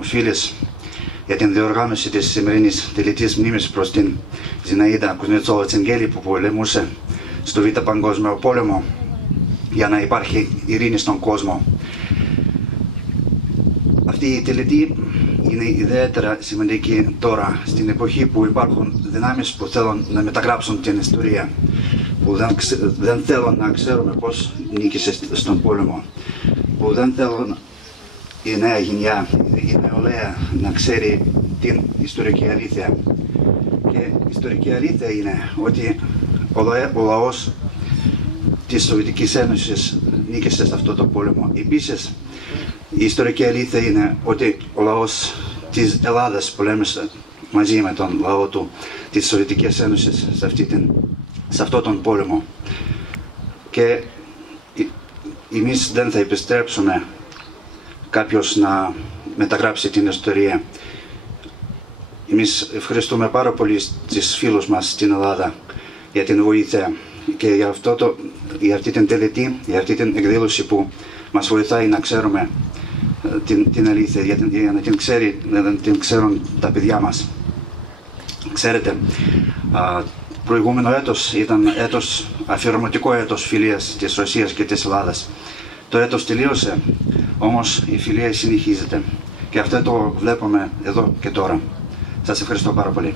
φίλες για την διοργάνωση της σημερινής τελετής μνήμης προς την Ζηναΐδα Κουζνετσόβα Τσιγκέλη που πολεμούσε στο Β' Παγκόσμιο Πόλεμο για να υπάρχει ειρήνη στον κόσμο. Αυτή η τελετή είναι ιδιαίτερα σημαντική τώρα, στην εποχή που υπάρχουν δυνάμεις που θέλουν να μεταγράψουν την ιστορία, που δεν θέλουν να ξέρουμε πώς νίκησε στον πόλεμο, που δεν θέλουν η νέα γενιά, η νεολαία να ξέρει την ιστορική αλήθεια. Και η ιστορική αλήθεια είναι ότι ο λαός της Σοβιετικής Ένωσης νίκησε σε αυτό το πόλεμο. Επίσης, η ιστορική αλήθεια είναι ότι ο λαός της Ελλάδας πολέμησε μαζί με τον λαό της Σοβιετικής Ένωσης σε αυτόν τον πόλεμο. Και εμείς δεν θα επιστρέψουμε κάποιος να μεταγράψει την ιστορία. Εμείς ευχαριστούμε πάρα πολύ στους φίλους μας στην Ελλάδα για την βοήθεια και για αυτή την τελετή, για αυτή την εκδήλωση που μας βοηθάει να ξέρουμε την αλήθεια, για να την ξέρουν τα παιδιά μας. Ξέρετε, προηγούμενο έτος ήταν αφιερωματικό έτος φιλίας της Ρωσίας και της Ελλάδας. Το έτος τελείωσε, όμως η φιλία συνεχίζεται και αυτό το βλέπουμε εδώ και τώρα. Σας ευχαριστώ πάρα πολύ.